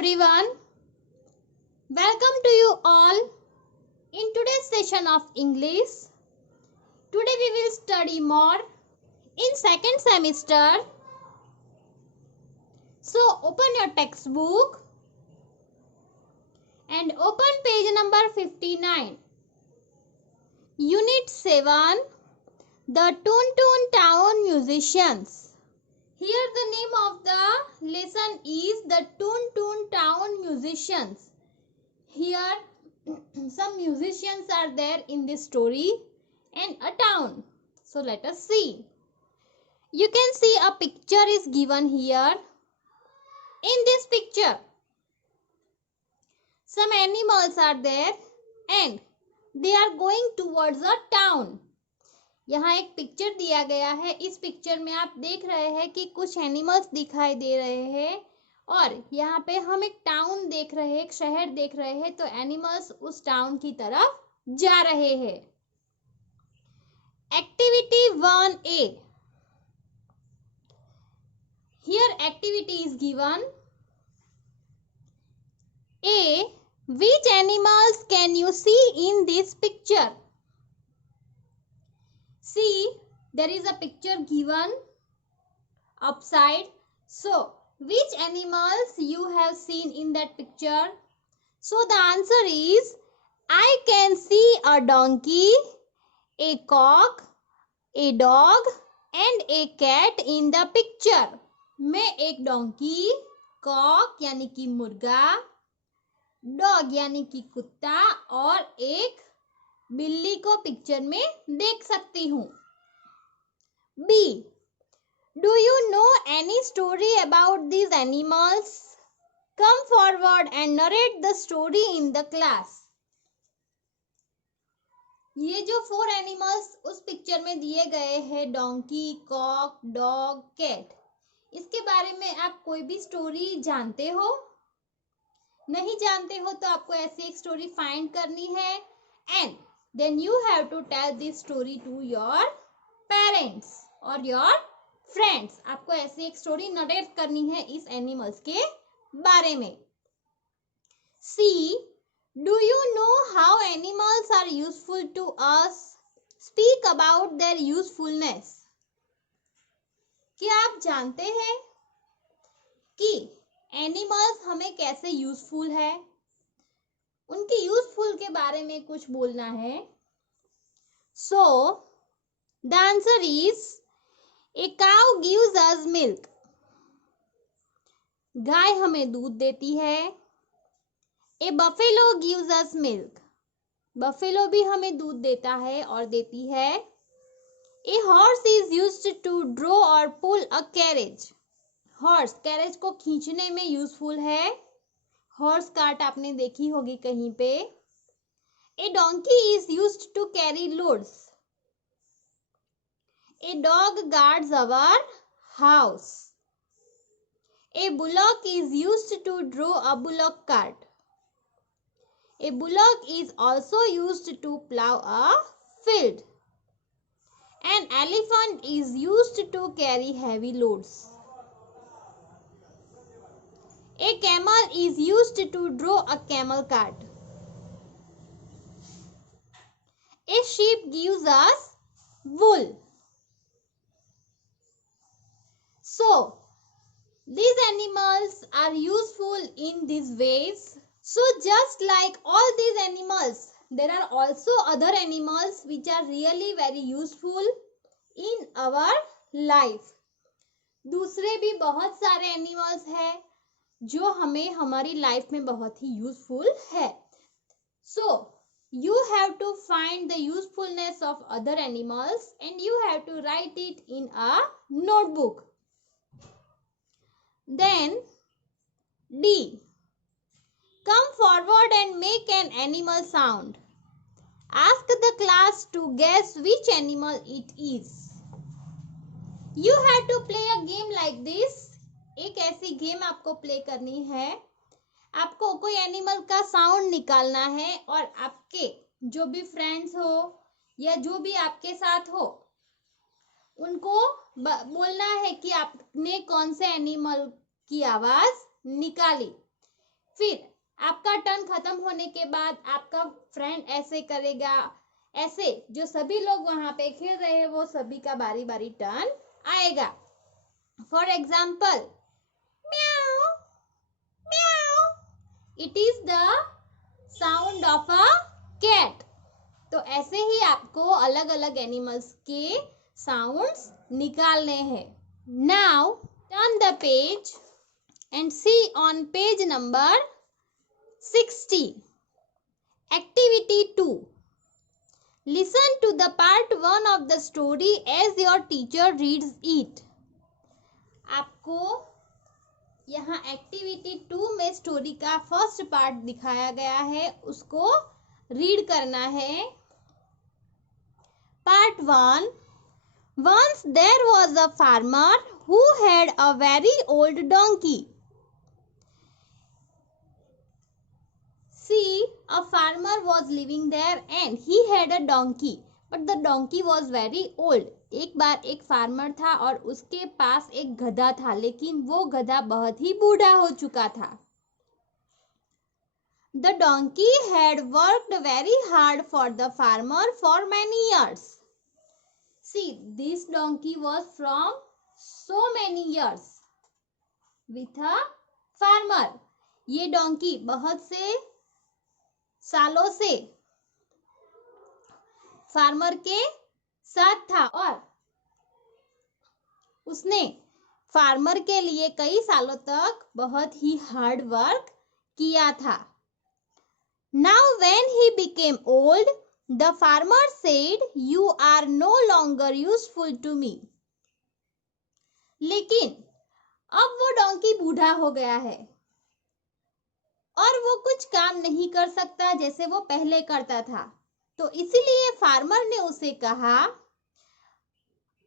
everyone. Welcome to you all in today's session of English. Today we will study more in second semester. So open your textbook and open page number 59. Unit 7, The Toon Toon Town Musicians. Here the name of the lesson is The Toon Toon Town Musicians. Here some musicians are there in this story and a town. So let us see. You can see a picture is given here. In this picture, some animals are there and they are going towards a town. यहाँ एक picture दिया गया है. इस picture में आप देख रहे हैं कि कुछ एनिमल्स दिखाई दे रहे हैं और यहाँ पे हम एक टाउन देख रहे हैं, एक शहर देख रहे हैं. तो एनिमल्स उस टाउन की तरफ जा रहे हैं. Activity 1A. Here activity is given. A. Which animals can you see in this picture? See, there is a picture given upside. So, which animals you have seen in that picture? So, the answer is, I can see a donkey, a cock, a dog and a cat in the picture. मैं एक donkey, Kock यानी कि मुर्गा, dog यानी कि कुत्ता और एक बिल्ली को पिक्चर में देख सकती हूँ. B. Do you know any story about these animals? Come forward and narrate the story in the class. ये जो 4 एनिमल्स उस पिक्चर में दिए गए हैं, डोंकी, कॉक, डॉग, कैट, इसके बारे में आप कोई भी स्टोरी जानते हो? नहीं जानते हो तो आपको ऐसी एक स्टोरी फाइंड करनी है and then you have to tell this story to your parents और योर फ्रेंड्स. आपको ऐसी एक स्टोरी नरेट करनी है इस एनिमल्स के बारे में. See. Do you know how animals are useful to us? Speak about their usefulness. क्या आप जानते हैं कि एनिमल्स हमें कैसे यूजफुल है? उनके यूजफुल के बारे में कुछ बोलना है. So the answer is, a cow gives us milk. गाय हमें दूध देती है. A buffalo gives us milk. Buffalo भी हमें दूध देता है और देती है. A horse is used to draw or pull a carriage. Horse carriage को खींचने में यूजफुल है. हॉर्स कार्ट आपने देखी होगी कहीं पे. A donkey is used to carry loads. A dog guards our house. A bullock is used to draw a bullock cart. A bullock is also used to plough a field. An elephant is used to carry heavy loads. A camel is used to draw a camel cart. A sheep gives us wool. So, these animals are useful in these ways. So, just like all these animals, there are also other animals which are really very useful in our life. दूसरे भी बहुत सारे animals हैं जो हमें हमारी life में बहुत ही यूजफुल है. So you have to find the usefulness of other animals and you have to write it in a notebook. Then D. Come forward and make an animal sound. Ask the class to guess which animal it is. You have to play a game like this. एक ऐसी game आपको play करनी है. आपको कोई animal का sound निकालना है और आपके जो भी फ्रेंड्स हो या जो भी आपके साथ हो उनको बोलना है कि आपने कौन से एनिमल की आवाज निकाली. फिर आपका टर्न खत्म होने के बाद आपका फ्रेंड ऐसे करेगा, ऐसे जो सभी लोग वहां पे खेल रहे हैं वो सभी का बारी बारी टर्न आएगा। फॉर एग्जाम्पल, म्याऊ म्याऊ, it is the sound of a cat. तो ऐसे ही आपको अलग अलग एनिमल्स के साउंड्स निकालने हैं। Now turn the page and see on page number 60. Activity 2. Listen to the part 1 of the story as your teacher reads it. आपको यहाँ एक्टिविटी 2 में स्टोरी का फर्स्ट पार्ट दिखाया गया है, उसको रीड करना है। Part 1. Once there was a farmer who had a very old donkey. See, a farmer was living there and he had a donkey, but the donkey was very old. एक बार एक farmer था और उसके पास एक गधा था, लेकिन वो गधा बहुत ही बूढ़ा हो चुका था। The donkey had worked very hard for the farmer for many years. See, this donkey was from so many years with a farmer. ये डोंकी बहुत से सालों से फार्मर के साथ था और उसने फार्मर के लिए कई सालों तक बहुत ही हार्ड वर्क किया था। Now when he became old, the farmer said, "You are no longer useful to me." लेकिन अब वो डोंकी बूढ़ा हो गया है और वो कुछ काम नहीं कर सकता जैसे वो पहले करता था। तो इसीलिए फार्मर ने उसे कहा,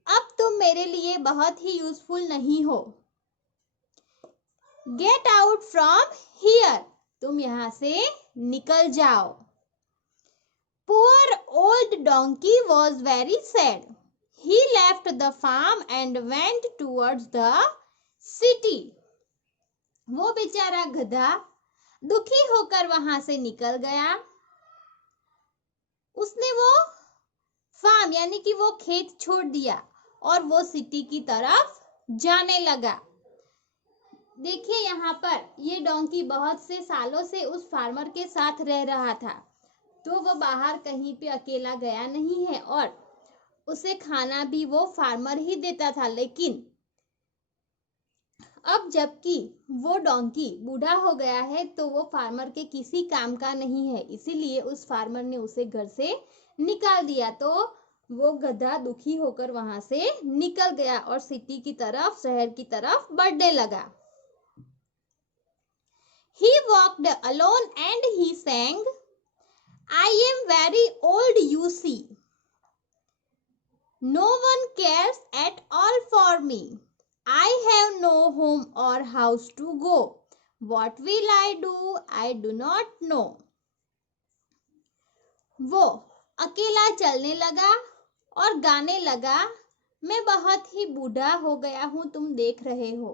अब तुम मेरे लिए बहुत ही यूजफुल नहीं हो। गेट आउट फ्रॉम हियर, तुम यहां से निकल जाओ। Poor old donkey was very sad. He left the farm and went towards the city. वो बेचारा गधा दुखी होकर वहां से निकल गया। उसने वो फार्म यानी कि वो खेत छोड़ दिया और वो सिटी की तरफ जाने लगा। देखिए यहाँ पर ये डोंकी बहुत से सालों से उस फार्मर के साथ रह रहा था, तो वो बाहर कहीं पे अकेला गया नहीं है और उसे खाना भी वो फार्मर ही देता था। लेकिन अब जबकि वो डोंकी बूढ़ा हो गया है तो वो फार्मर के किसी काम का नहीं है, इसीलिए उस फार्मर ने उसे घर से निकाल दिया। तो वो गधा दुखी होकर वहां से निकल गया और सिटी की तरफ, शहर की तरफ बढ़ने लगा। He walked alone and he sang, "I am very old, you see. No one cares at all for me. I have no home or house to go. What will I do? I do not know." वो अकेला चलने लगा और गाने लगा, मैं बहुत ही बूढ़ा हो गया हूँ, तुम देख रहे हो।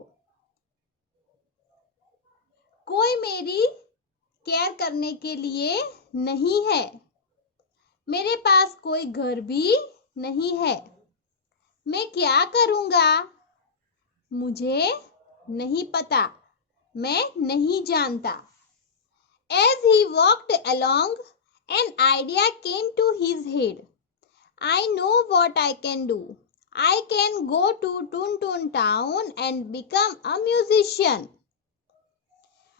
कोई मेरी केयर करने के लिए नहीं है। मेरे पास कोई घर भी नहीं है। मैं क्या करूँगा? मुझे नहीं पता, मैं नहीं जानता। As he walked along, an idea came to his head. I know what I can do. I can go to Tuntun town and become a musician.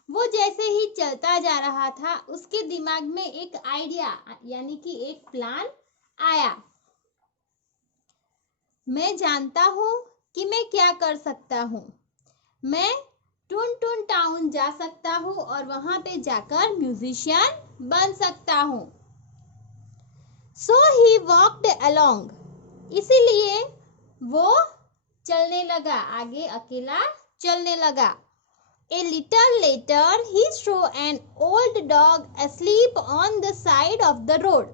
वो जैसे ही चलता जा रहा था, उसके दिमाग में एक आइडिया यानी कि एक प्लान आया। मैं जानता हूँ कि मैं क्या कर सकता हूँ। मैं टुनटुन टाउन जा सकता हूँ और वहां पे जाकर म्यूजिशियन बन सकता हूँ। So he walked along. इसीलिए वो चलने लगा, आगे अकेला चलने लगा। A little later, he saw an old dog asleep on the side of the road.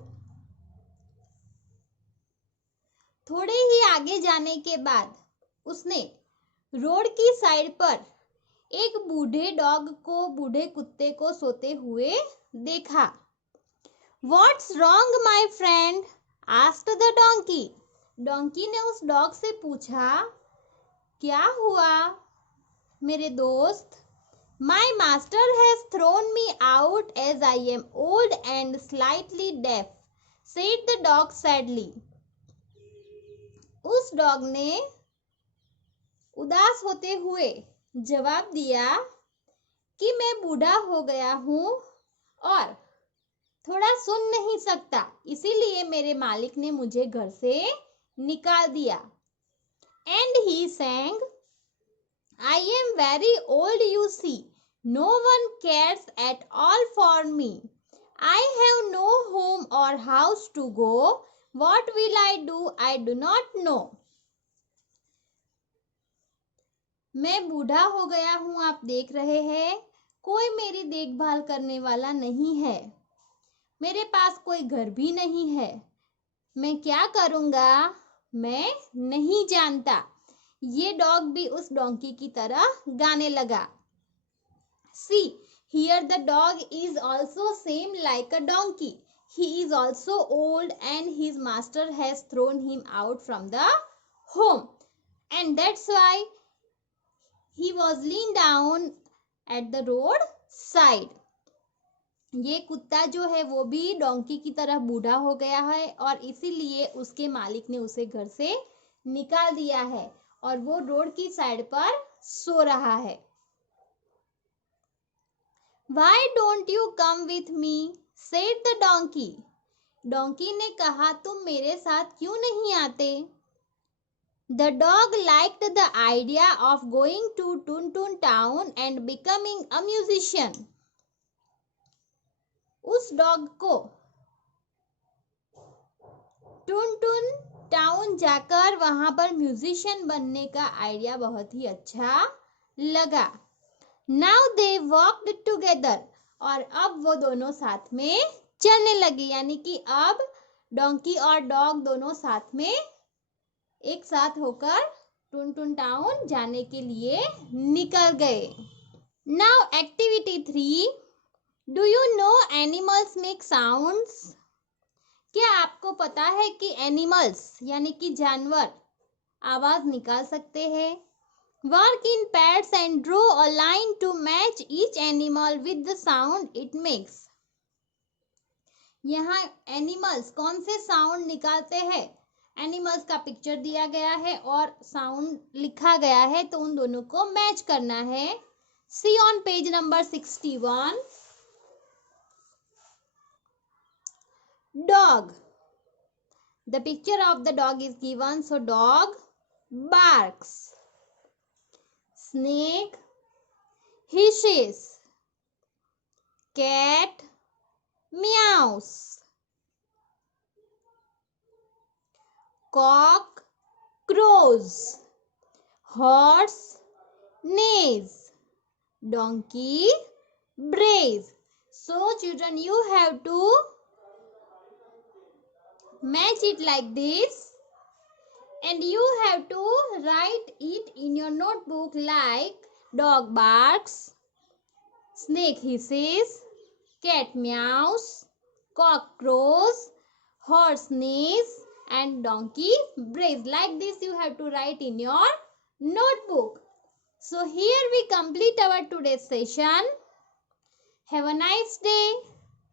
थोड़े ही आगे जाने के बाद उसने रोड की साइड पर एक बूढ़े डॉग को बूढ़े कुत्ते को सोते हुए देखा। What's wrong, my friend? asked the donkey. Donkey ने उस डॉग से पूछा, क्या हुआ मेरे दोस्त? My master has thrown me out as I am old and slightly deaf, said the dog sadly. उस डॉग ने उदास होते हुए जवाब दिया कि मैं बूढ़ा हो गया हूँ और थोड़ा सुन नहीं सकता, इसीलिए मेरे मालिक ने मुझे घर से निकाल दिया। And he sang, I am very old, you see. No one cares at all for me. I have no home or house to go. What will I do? I do not know. मैं बूढ़ा हो गया हूँ, आप देख रहे हैं, कोई मेरी देखभाल करने वाला नहीं है, मेरे पास कोई घर भी नहीं है, मैं क्या करूँगा, मैं नहीं जानता। ये डॉग भी उस डोंकी की तरह गाने लगा। See, here the dog is also same like a donkey. He is also old and his master has thrown him out from the home. And that's why he was leaned down at the road side. ये कुत्ता जो है वो भी donkey की तरह बूढ़ा हो गया है और इसीलिए उसके मालिक ने उसे घर से निकाल दिया है और वो रोड की साइड पर सो रहा है। Why don't you come with me? said the donkey. Donkey ने कहा, तुम मेरे साथ क्यों नहीं आते? The dog liked the idea of going to Tuntun town and becoming a musician. उस डॉग को टुनटुन टाउन जाकर वहां पर म्यूजिशियन बनने का आइडिया बहुत ही अच्छा लगा। Now they walked together. और अब वो दोनों साथ में चलने लगे, यानी कि अब डोंकी और डॉग दोनों साथ में एक साथ होकर टुनटुन टाउन जाने के लिए निकल गए। Now activity 3. Do you know animals make sounds? क्या आपको पता है कि एनिमल्स यानी कि जानवर आवाज निकाल सकते हैं? Work in pairs and draw a line to match each animal with the sound it makes. यहाँ एनिमल्स कौन से साउंड निकालते हैं? एनिमल्स का पिक्चर दिया गया है और साउंड लिखा गया है, तो उन दोनों को मैच करना है। See on page number 61. Dog. The picture of the dog is given, so dog barks. Snake hisses. Cat meows. Cock crows. Horse neighs. Donkey brays. So children, you have to match it like this and you have to write it in your notebook like dog barks, snake hisses, cat meows, cock crows, horse neighs and donkey brays. Like this you have to write in your notebook. So here we complete our today's session. Have a nice day.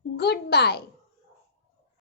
Goodbye.